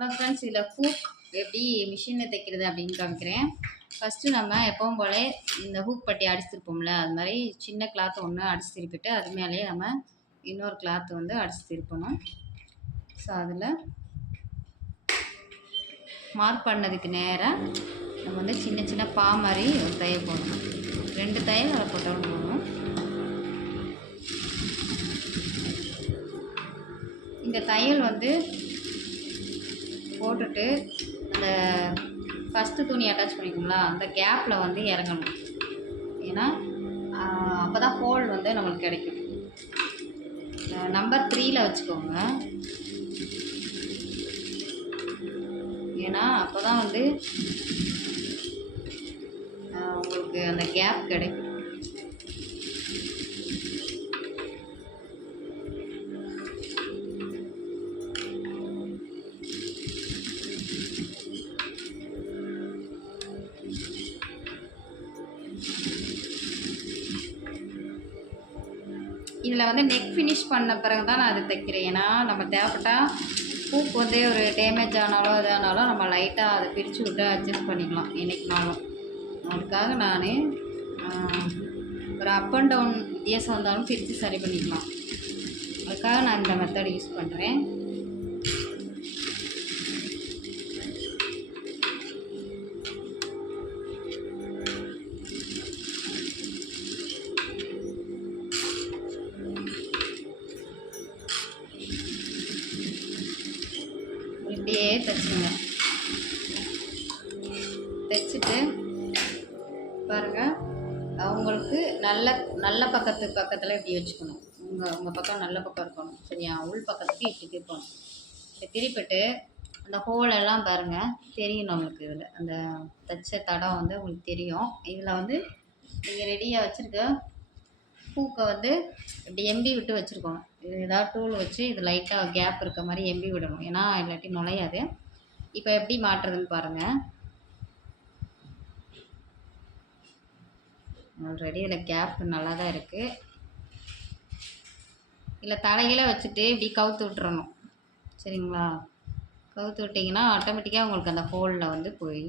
Hello friends இதில் hook எப்படி மிஷினில் தைக்கிறது அப்படின்னு காமிக்கிறேன். ஃபஸ்ட்டு நம்ம எப்பவும் போல இந்த ஹூக் பட்டி அடிச்சிருப்போம்ல அது மாதிரி சின்ன கிளாத் ஒன்று அடிச்சு திருப்பிட்டு அது மேலேயே நம்ம இன்னொரு கிளாத் வந்து அடிச்சு திருப்பணும் ஸோ அதில் மார்க் பண்ணதுக்கு நேராக நம்ம வந்து சின்ன சின்ன பா மாதிரி ஒரு தையல் போடணும். ரெண்டு தையல் அதை போட்டாலும் போடணும் இந்த தையல் வந்து போட்டுட்டு அந்த ஃபஸ்ட்டு துணி அட்டாச் பண்ணிக்கோங்களா அந்த கேப்பில் வந்து இறங்கணும். ஏன்னா அப்போ தான் ஹோல் வந்து நம்மளுக்கு கிடைக்கும். நம்பர் த்ரீயில் வச்சுக்கோங்க. ஏன்னா அப்போ தான் வந்து உங்களுக்கு அந்த கேப் கிடைக்கும். இதில் வந்து நெக் ஃபினிஷ் பண்ண பிறகு தான் நான் அதை தைக்கிறேன். ஏன்னா நம்ம தேவைப்பட்டா பூக்கு வந்து ஒரு டேமேஜ் ஆனாலும் இதானாலும் நம்ம லைட்டாக அதை பிரித்து விட்டு அட்ஜஸ்ட் பண்ணிக்கலாம் என்றைக்குனாலும் அதுக்காக நான் ஒரு அப் அண்ட் டவுன் வித்தியாசம் வந்தாலும் பிரித்து சரி பண்ணிக்கலாம். அதுக்காக நான் இந்த மெத்தட் யூஸ் பண்ணுறேன் இப்படியே தைச்சுங்க தைச்சிட்டு பாருங்கள் அவங்களுக்கு நல்ல நல்ல பக்கத்து பக்கத்தில் இப்படி வச்சுக்கணும். உங்கள் உங்கள் பக்கம் நல்ல பக்கம் இருக்கணும் சரியா? உள் பக்கத்துக்கு இப்படி திருப்பணும். இப்படி திருப்பிட்டு அந்த ஹோல் எல்லாம் பாருங்கள் தெரியும் நம்மளுக்கு இதில். அந்த தைச்ச தடம் வந்து உங்களுக்கு தெரியும். இதில் வந்து நீங்கள் ரெடியாக வச்சுருக்க பூக்கை வந்து இப்படி எம்பி விட்டு வச்சுருக்கோம். இது ஏதாவது டூல் வச்சு இது லைட்டாக கேப் இருக்க மாதிரி எம்பி விடணும். ஏன்னா இல்லாட்டி நுழையாது. இப்போ எப்படி மாட்டுறதுன்னு பாருங்கள் ஆல்ரெடி இதில் கேப் நல்லா தான் இருக்குது இல்லை தலைகீழ வச்சுட்டு இப்படி கவுத்து விட்டுறணும். சரிங்களா? கவுத்து விட்டிங்கன்னா ஆட்டோமேட்டிக்காக உங்களுக்கு அந்த ஹோலில் வந்து போய்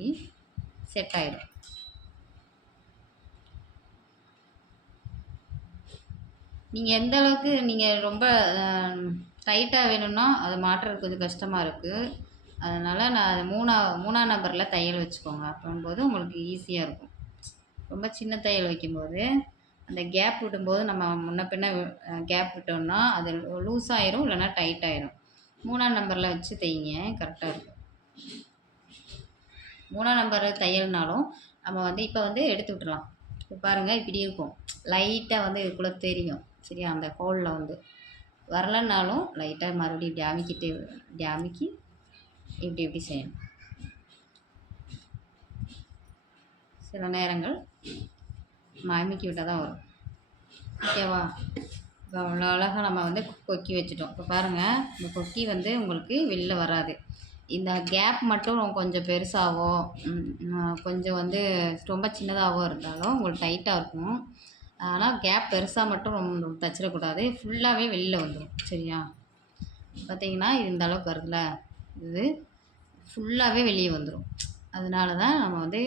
செட் ஆகிடும் நீங்கள் எந்த அளவுக்கு நீங்கள் ரொம்ப டைட்டாக வேணும்னா அதை மாட்டுறது கொஞ்சம் கஷ்டமாக இருக்குது அதனால் நான் மூணா மூணாம் நம்பரில் தையல் வச்சுக்கோங்க. அப்படின்போது உங்களுக்கு ஈஸியாக இருக்கும். ரொம்ப சின்ன தையல் வைக்கும்போது அந்த கேப் விடும்போது நம்ம முன்ன பின்ன கேப் விட்டோம்னா அது லூஸ் ஆயிரும் இல்லைன்னா டைட் ஆயிரும். மூணாம் நம்பரில் வச்சு தைங்க கரெக்டாக இருக்கும். மூணாம் நம்பர் தையல்னாலும் நம்ம வந்து இப்போ வந்து எடுத்து விட்டுறலாம். இப்போ பாருங்கள் இப்படி இருக்கும். லைட்டாக வந்து இதுக்குள்ளே தெரியும். சரியா அந்த ஹோலில் வந்து. வரலன்னாலும் லைட்டாக மறுபடியும் இப்படி அமுக்கிட்டு இப்படி அமுக்கி இப்படி இப்படி செய்யணும். சில நேரங்கள் நம்ம அமுக்கி விட்டால் தான் வரும் ஓகேவா இப்போ அவ்வளோ அழகாக நம்ம வந்து கொக்கி வச்சுட்டோம். இப்போ பாருங்கள் இந்த கொக்கி வந்து உங்களுக்கு வெளில வராது. இந்த கேப் மட்டும் கொஞ்சம் பெருசாகவோ கொஞ்சம் வந்து ரொம்ப சின்னதாகவோ இருந்தாலும் உங்களுக்கு டைட்டாக இருக்கும். ஆனால் கேப் பெருசாக மட்டும் ரொம்ப தச்சிடக்கூடாது. ஃபுல்லாகவே வெளியில் வந்துடும் சரியா? பார்த்தீங்கன்னா இது இந்த அளவுக்கு வருதுல்ல? இது ஃபுல்லாகவே வெளியே வந்துடும் அதனால தான் நம்ம வந்து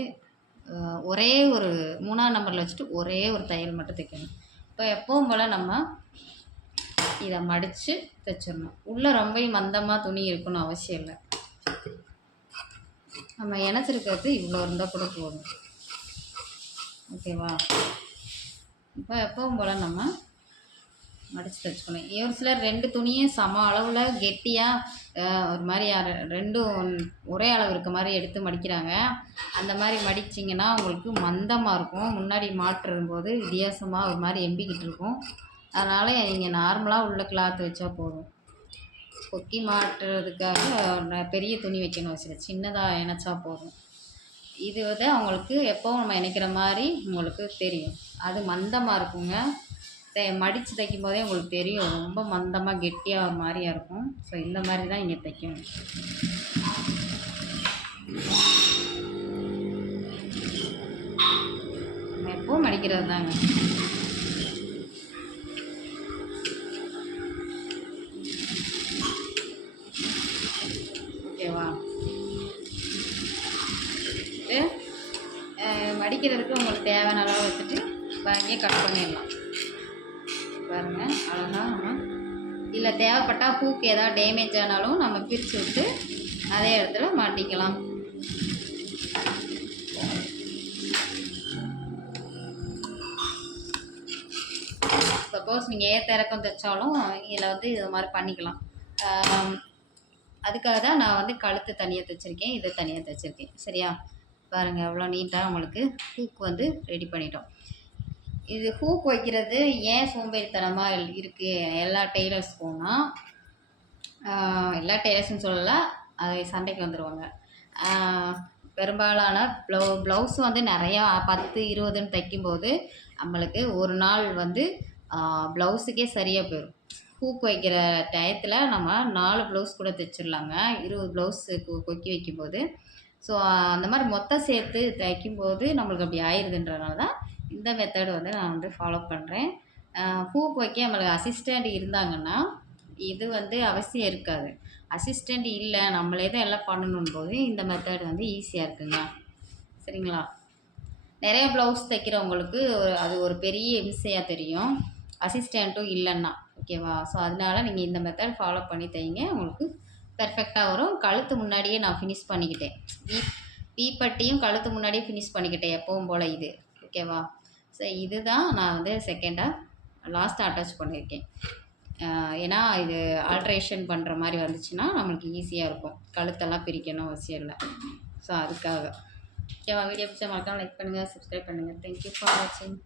ஒரே ஒரு மூணாம் நம்பரில் வச்சுட்டு ஒரே ஒரு தையல் மட்டும் தைக்கணும். இப்போ எப்பவும் போல் நம்ம இதை மடித்து தைச்சிடணும். உள்ளே ரொம்ப மந்தமாக துணி இருக்கணும் அவசியம் இல்லை. நம்ம இணைச்சிருக்கிறது இவ்வளோ இருந்தால் கூட போதும். ஓகேவா? இப்போ எப்பவும் போல் நம்ம மடித்து தைச்சுக்கணும் ஒரு சிலர் ரெண்டு துணியும் சம அளவில் கெட்டியாக ஒரு மாதிரி ரெண்டும் ஒரே அளவு இருக்க மாதிரி எடுத்து மடிக்கிறாங்க. அந்த மாதிரி மடிச்சிங்கன்னா உங்களுக்கு மந்தமாக இருக்கும். முன்னாடி மாட்டுறும் போது வித்தியாசமாக ஒரு மாதிரி எம்பிக்கிட்டு இருக்கும். அதனால் நீங்கள் நார்மலாக உள்ள கிளாத் வச்சா போதும். கொக்கி மாட்டுறதுக்காக பெரிய துணி வைக்கணும். சில சின்னதாக இணைச்சா போதும். இது வந்து அவங்களுக்கு எப்போவும் நம்ம இணைக்கிற மாதிரி உங்களுக்கு தெரியும். அது மந்தமாக இருக்குங்க. தை மடித்து தைக்கும் போதே உங்களுக்கு தெரியும். ரொம்ப மந்தமாக கெட்டியாக ஒரு மாதிரியா இருக்கும். ஸோ இந்த மாதிரி தான் இங்கே தைக்கணும். எப்போவும் எப்பவும் மடிக்கிறது தாங்க. ஓகேவா? தேவையான அளவு வச்சுட்டு வாங்கி கட் பண்ணிடலாம். பாருங்கள் அழகாக நம்ம இல்லை தேவைப்பட்டால் பூக்கு ஏதாவது டேமேஜ் ஆனாலும் நம்ம பிரித்து விட்டு அதே இடத்துல மாட்டிக்கலாம். சப்போஸ் நீங்கள் ஏற்ற இறக்கம் தைச்சாலும் இதில் வந்து இது மாதிரி பண்ணிக்கலாம். அதுக்காக தான் நான் வந்து கழுத்து தனியாக தைச்சிருக்கேன் இதை தனியாக தைச்சிருக்கேன். சரியா? பாருங்கள் எவ்வளோ நீட்டாக உங்களுக்கு ஹூக் வந்து ரெடி பண்ணிட்டோம். இது ஹூக் வைக்கிறது ஏன் சோம்பேறித்தனமாக இருக்குது எல்லா டெய்லர்ஸ்க்கும்னா எல்லா டெய்லர்ஸ்னு சொல்லலை அது சண்டைக்கு வந்துடுவாங்க பெரும்பாலான ப்ளவு ப்ளவுஸ் வந்து நிறையா பத்து இருபதுன்னு தைக்கும்போது நம்மளுக்கு ஒரு நாள் வந்து ப்ளவுஸுக்கே சரியாக போயிடும் ஹூக் வைக்கிற டயத்தில் நம்ம நாலு ப்ளவுஸ் கூட தைச்சிடலாங்க. இருபது ப்ளவுஸு கொக்கி வைக்கும்போது ஸோ அந்த மாதிரி மொத்தம் சேர்த்து தைக்கும்போது நம்மளுக்கு அப்படி ஆயிடுதுன்றனால தான் இந்த மெத்தடு வந்து நான் வந்து ஃபாலோ பண்ணுறேன் ஹூக் வைக்க நம்மளுக்கு அசிஸ்டண்ட் இருந்தாங்கன்னா இது வந்து அவசியம் இருக்காது. அசிஸ்டண்ட் இல்லை நம்மளே தான் எல்லாம் பண்ணணும் போது இந்த மெத்தட் வந்து ஈஸியாக இருக்குங்க. சரிங்களா? நிறைய ப்ளவுஸ் தைக்கிறவங்களுக்கு ஒரு- அது ஒரு பெரிய இம்சையாக தெரியும். அசிஸ்டண்ட்டும் இல்லைன்னா ஓகேவா ஸோ அதனால நீங்கள் இந்த மெத்தட் ஃபாலோ பண்ணி தைங்க உங்களுக்கு பெர்ஃபெக்டாக வரும். கழுத்து முன்னாடியே நான் ஃபினிஷ் பண்ணிக்கிட்டேன். வீ வீப்பட்டியும் கழுத்து முன்னாடியே ஃபினிஷ் பண்ணிக்கிட்டேன் எப்பவும் போல் இது. ஓகேவா ஸோ இதுதான் நான் வந்து செகண்டாக லாஸ்ட்டாக அட்டாச் பண்ணியிருக்கேன். ஏன்னா இது ஆல்ட்ரேஷன் பண்ணுற மாதிரி வந்துச்சுன்னா நம்மளுக்கு ஈஸியாக இருக்கும். கழுத்தெல்லாம் பிரிக்கணும் அவசியம் இல்லை. ஸோ அதுக்காக. ஓகேவா வீடியோ பிடிச்ச மறக்காம லைக் பண்ணுங்கள் சப்ஸ்கிரைப் பண்ணுங்கள் தேங்க்யூ ஃபார் வாட்சிங்